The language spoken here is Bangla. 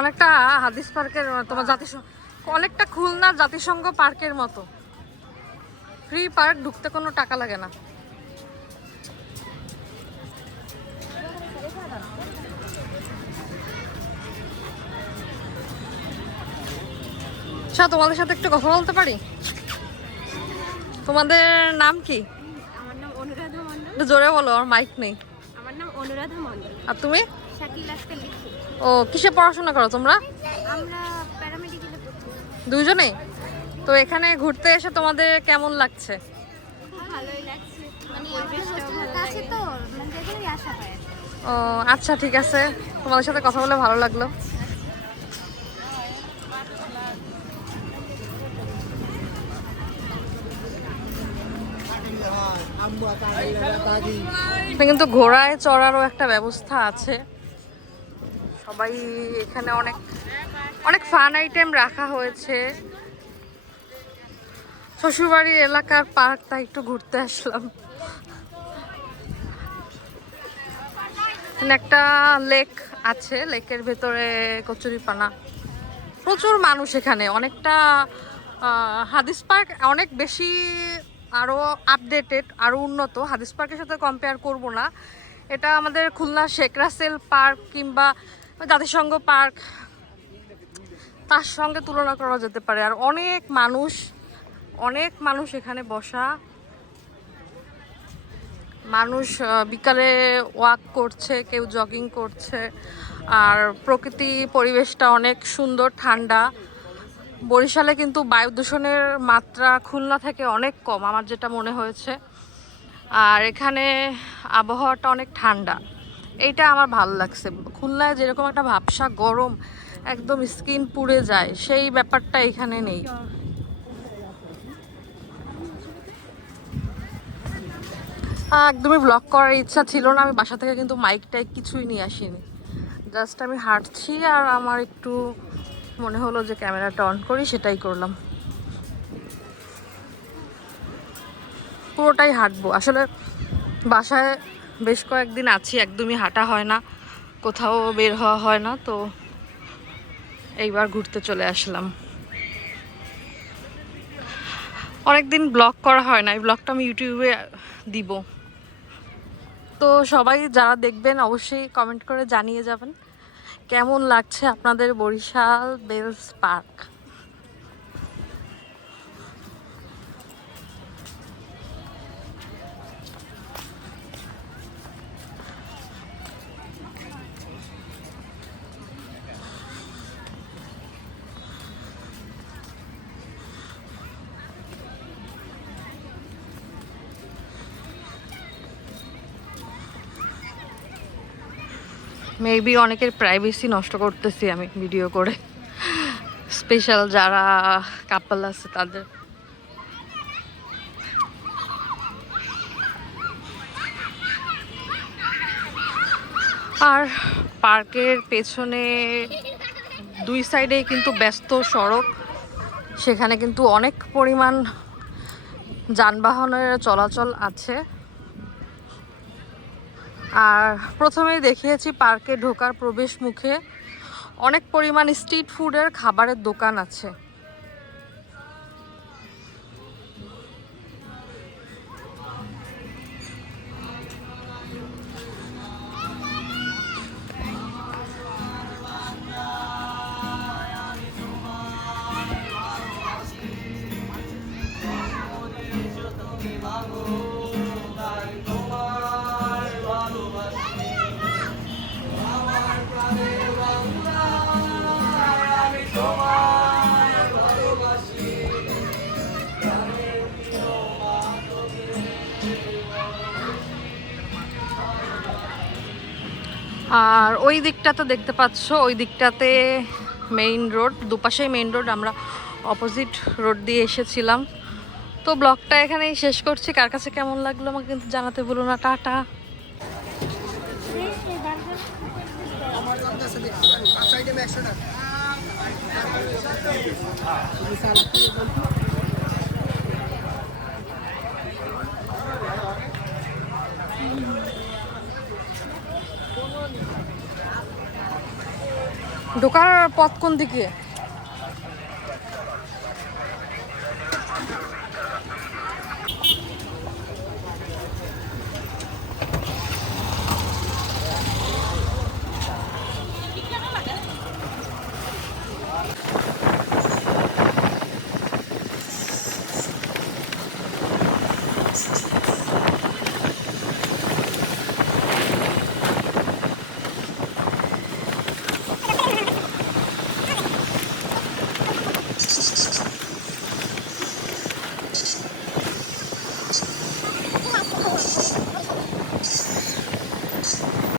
অনেকটা হাদিস পার্কের তোমার জাতিসংঘ, অনেকটা খুলনা জাতিসংঘ পার্কের মতো ফ্রি পার্ক, ঢুকতে কোনো টাকা লাগে না। আচ্ছা, তোমাদের সাথে একটু কথা বলতে পারি? তোমাদের নাম কি? আমার নাম অনুরাধা মণ্ডল। একটু জোরে বলো, আমার মাইক নেই। আমার নাম অনুরাধা মণ্ডল। আর তুমি? শাকিল আক্তার লিখি। ও, কিসে পড়াশোনা করো তোমরা? আমরা প্যারামেডিক্যালে পড়ছি। দুইজনেই? তো এখানে ঘুরতে এসে তোমাদের কেমন লাগছে? ভালোই লাগছে, মানে হোস্টেলের কাছে তো, মানে যেখানেই আসা হয়। ও আচ্ছা, ঠিক আছে, তোমাদের সাথে কথা বলে ভালো লাগলো। কিন্তু ঘোড়ায় চড়ারও একটা ব্যবস্থা আছে। সবাই এখানে অনেক অনেক ফান আইটেম রাখা হয়েছে। শ্বশুরবাড়ির এলাকার পার্ক, তাই একটু ঘুরতে আসলাম। একটা লেক আছে, লেকের ভেতরে কচুরিপানা, প্রচুর মানুষ এখানে। অনেকটা হাদিস পার্ক অনেক বেশি, আরও আপডেটেড, আরও উন্নত। হাদিস পার্কের সাথে কম্পেয়ার করব না। এটা আমাদের খুলনা শেখ রাসেল পার্ক কিংবা জাতিসংঘ পার্ক, তার সঙ্গে তুলনা করা যেতে পারে। আর অনেক মানুষ এখানে বসা। মানুষ বিকালে ওয়াক করছে, কেউ জগিং করছে। আর প্রকৃতি পরিবেশটা অনেক সুন্দর, ঠান্ডা। বরিশালে কিন্তু বায়ু দূষণের মাত্রা খুলনা থেকে অনেক কম, আমার যেটা মনে হয়েছে। আর এখানে আবহাওয়াটা অনেক ঠান্ডা, এইটা আমার ভালো লাগছে। খুলনায় যেরকম একটা ভাবসা গরম, একদম স্কিন পুড়ে যায়, সেই ব্যাপারটা এখানে নেই। একদমই ব্লগ করার ইচ্ছা ছিল না। আমি বাসা থেকে কিন্তু মাইক টাইক কিছুই নিয়ে আসিনি। জাস্ট আমি হাঁটছি, আর আমার একটু মনে হলো যে ক্যামেরাটা অন করি, সেটাই করলাম। পুরোটাই হাঁটবো আসলে। বাসায় বেশ কয়েকদিন আছি, একদমই হাঁটা হয় না, কোথাও বের হওয়া হয় না, তো এইবার ঘুরতে চলে আসলাম। অনেকদিন ব্লগ করা হয় না, এই ব্লগটা আমি ইউটিউবে দিব। তো সবাই যারা দেখবেন অবশ্যই কমেন্ট করে জানিয়ে যাবেন কেমন লাগছে আপনাদের বরিশাল বেলস পার্ক। মেবি অনেকের প্রাইভেসি নষ্ট করতেছি আমি ভিডিও করে, স্পেশাল যারা কাপল আছে তাদের। আর পার্কের পেছনে দুই সাইডেই কিন্তু ব্যস্ত সড়ক, সেখানে কিন্তু অনেক পরিমাণ যানবাহনের চলাচল আছে। আর প্রথমেই দেখিয়েছি পার্কে ঢোকার প্রবেশ মুখে অনেক পরিমাণ স্ট্রিট ফুডের খাবারের দোকান আছে। আর ওই দিকটাতে দেখতে পাচ্ছ, ওই দিকটাতে মেইন রোড, দুপাশেই মেইন রোড। আমরা অপোজিট রোড দিয়ে এসেছিলাম। তো ব্লগটা এখানেই শেষ করছি। কার কাছে কেমন লাগলো আমাকে কিন্তু জানাতে বলো না। টাটা। আমার দাম কাছে দেখতে পারি 5 আইটেম 100 টাকা। ঢোকার পথ কোন দিকে?